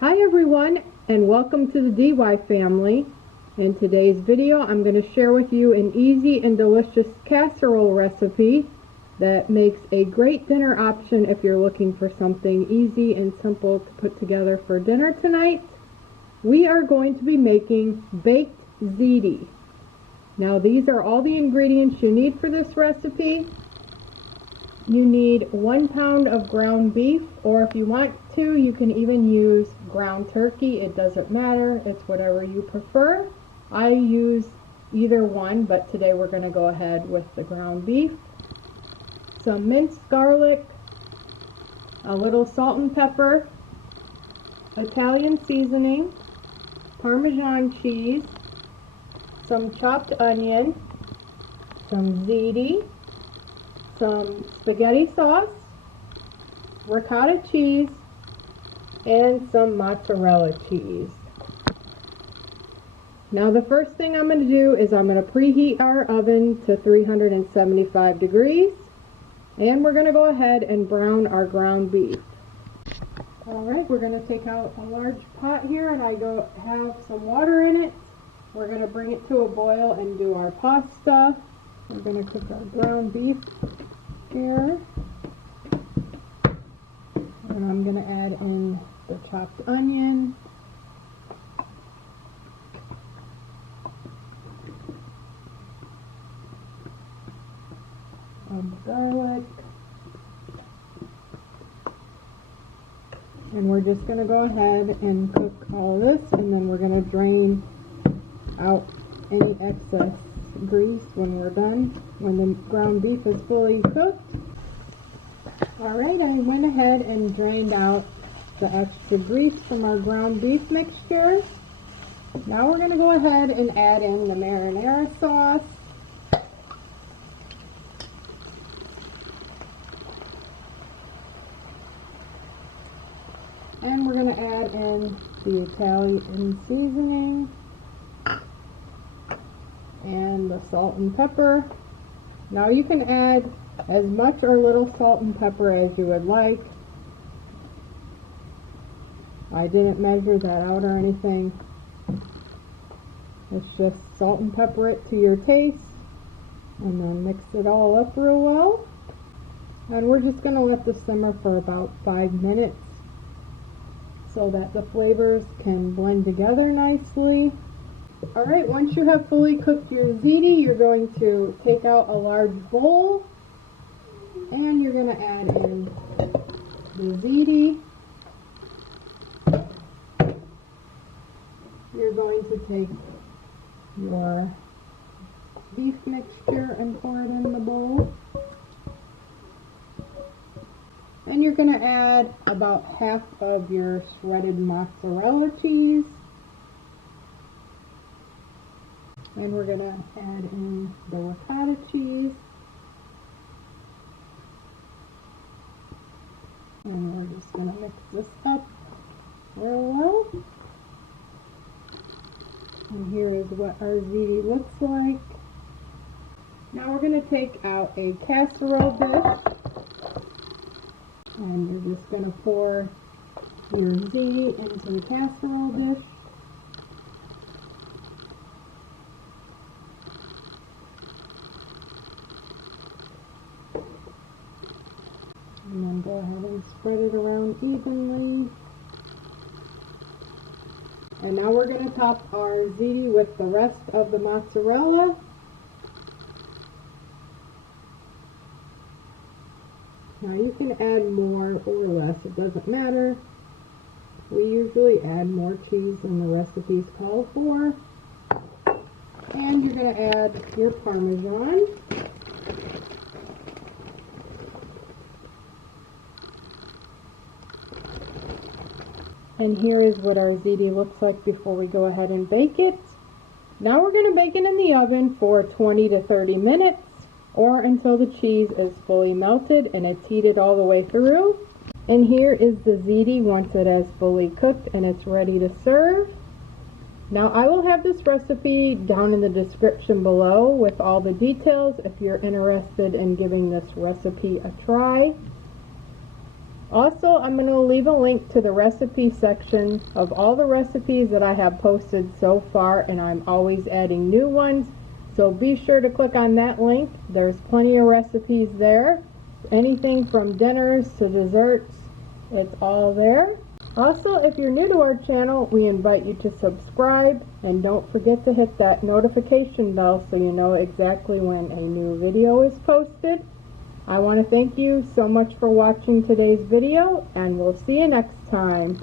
Hi everyone, and welcome to the DY family. In today's video I'm going to share with you an easy and delicious casserole recipe that makes a great dinner option if you're looking for something easy and simple to put together for dinner tonight. We are going to be making baked ziti. Now these are all the ingredients you need for this recipe. You need 1 pound of ground beef, or if you want to, you can even use ground turkey. It doesn't matter. It's whatever you prefer. I use either one, but today we're going to go ahead with the ground beef. Some minced garlic, a little salt and pepper, Italian seasoning, Parmesan cheese, some chopped onion, some ziti, some spaghetti sauce, ricotta cheese, and some mozzarella cheese. Now the first thing I'm going to do is I'm going to preheat our oven to 375 degrees, and we're going to go ahead and brown our ground beef. Alright, we're going to take out a large pot here, and I have some water in it. We're going to bring it to a boil and do our pasta. We're going to cook our ground beef here, and I'm going to add in the chopped onion, garlic, and we're just going to go ahead and cook all of this, and then we're going to drain out any excess grease when we're done, when the ground beef is fully cooked. Alright, I went ahead and drained out the extra grease from our ground beef mixture. Now we're going to go ahead and add in the marinara sauce. And we're going to add in the Italian seasoning and the salt and pepper. Now you can add as much or little salt and pepper as you would like. I didn't measure that out or anything. It's just salt and pepper it to your taste, and then mix it all up real well. And we're just going to let this simmer for about 5 minutes so that the flavors can blend together nicely. Alright, once you have fully cooked your ziti, you're going to take out a large bowl, and you're going to add in the ziti. You're going to take your beef mixture and pour it in the bowl. And you're going to add about half of your shredded mozzarella cheese. And we're going to add in the ricotta cheese. And we're just going to mix this up real well. And here is what our ziti looks like. Now we're going to take out a casserole dish. And you're just going to pour your ziti into the casserole dish. And then go ahead and spread it around evenly. And now we're going to top our ziti with the rest of the mozzarella. Now you can add more or less, it doesn't matter. We usually add more cheese than the recipes call for. And you're going to add your Parmesan. And here is what our ziti looks like before we go ahead and bake it. Now we're going to bake it in the oven for 20 to 30 minutes, or until the cheese is fully melted and it's heated all the way through. And here is the ziti once it has fully cooked and it's ready to serve. Now I will have this recipe down in the description below with all the details if you're interested in giving this recipe a try. Also, I'm going to leave a link to the recipe section of all the recipes that I have posted so far, and I'm always adding new ones. So be sure to click on that link. There's plenty of recipes there. Anything from dinners to desserts, it's all there. Also, if you're new to our channel, we invite you to subscribe, and don't forget to hit that notification bell so you know exactly when a new video is posted. I want to thank you so much for watching today's video, and we'll see you next time.